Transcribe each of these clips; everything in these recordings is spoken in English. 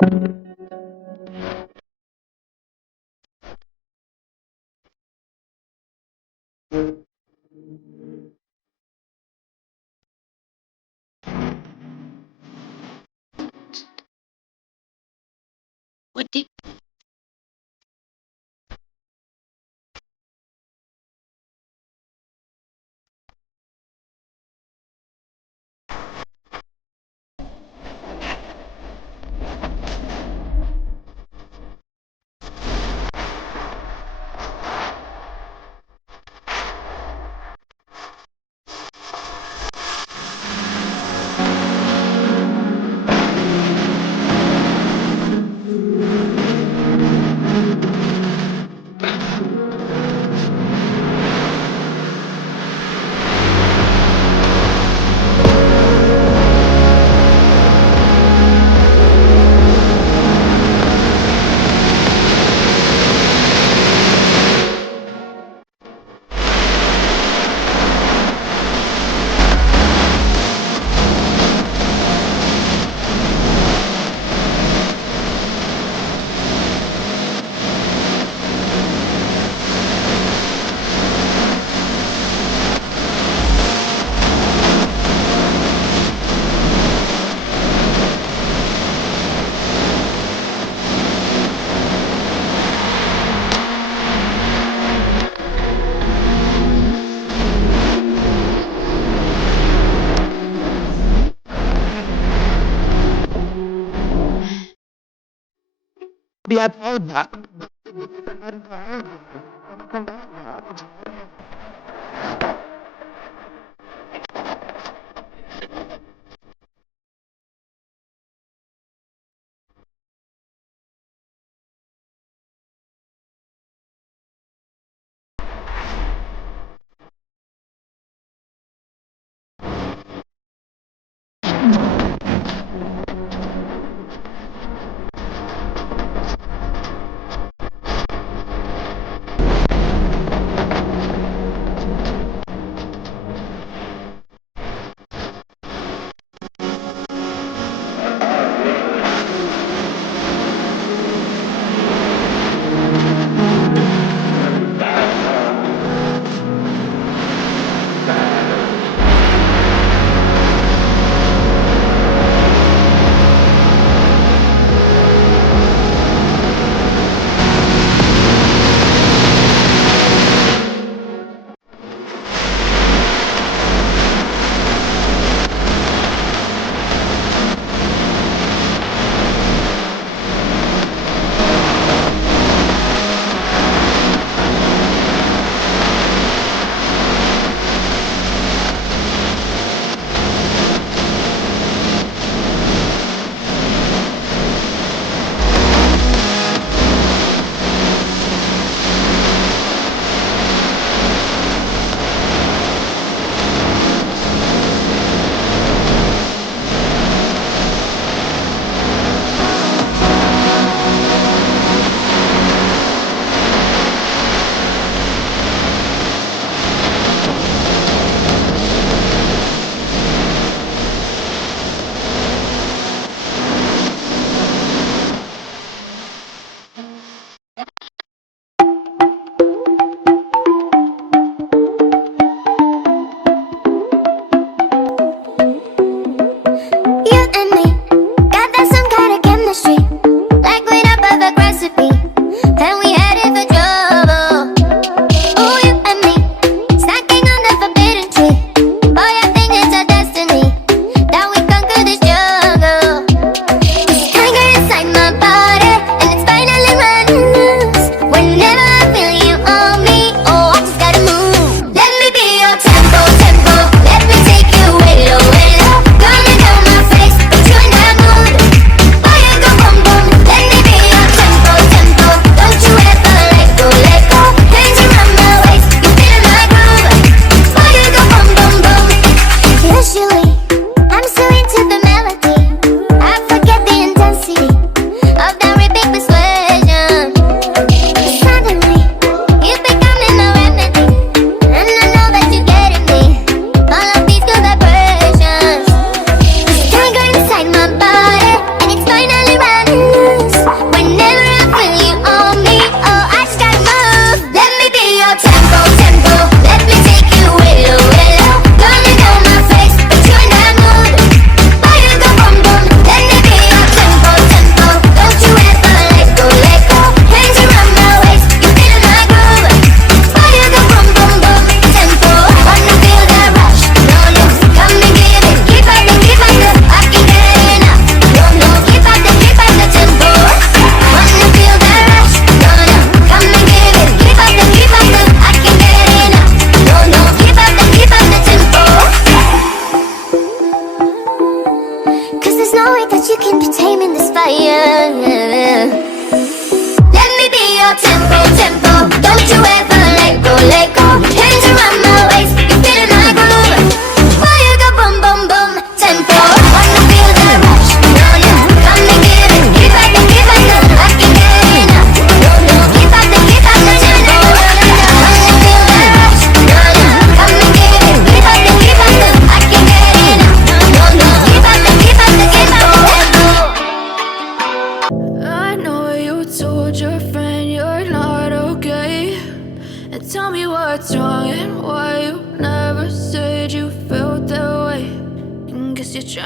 What did Biar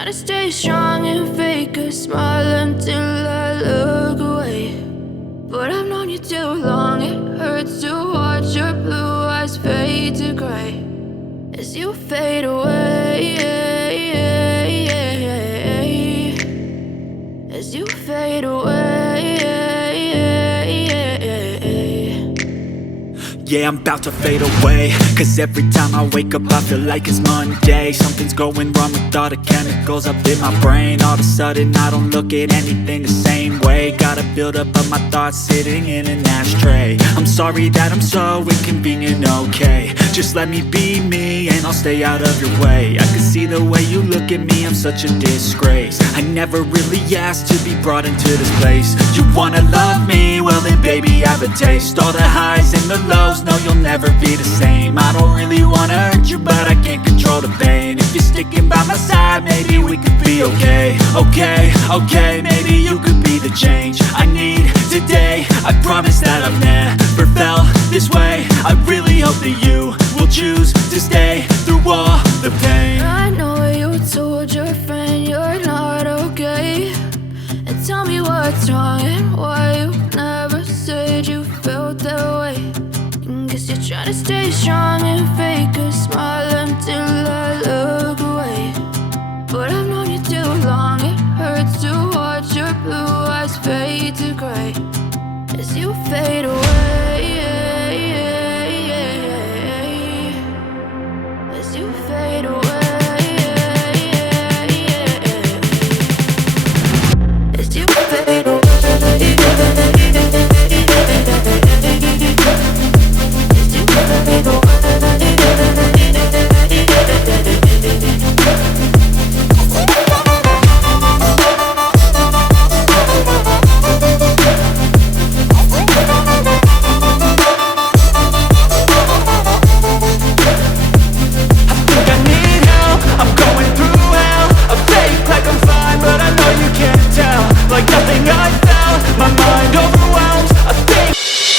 trying to stay strong and fake a smile until I look away. But I've known you too long, it hurts to watch your blue eyes fade to gray as you fade away, as you fade away. Yeah, I'm about to fade away, cause every time I wake up I feel like it's Monday. Something's going wrong with all the chemicals up in my brain. All of a sudden I don't look at anything the same way. Gotta build up of my thoughts sitting in an ashtray. I'm sorry that I'm so inconvenient, okay. Just let me be me and I'll stay out of your way. I can see the way you look at me, I'm such a disgrace. I never really asked to be brought into this place. You wanna love me? Well then baby have a taste. All the highs and the lows, no you'll never be the same. I don't really wanna hurt you but I can't control the pain. If you're sticking by my side maybe we could be okay. Okay, maybe you could be the change I need today. I promise that I've never felt this way. I really hope that you will choose to stay through all the pain. I know you told your friend you're not okay, and tell me what's wrong and why you never said you felt that way. Guess you're trying to stay strong and fake a smile until I look away. But I've known you too long, it hurts to watch your blue eyes fade to gray as you fade away.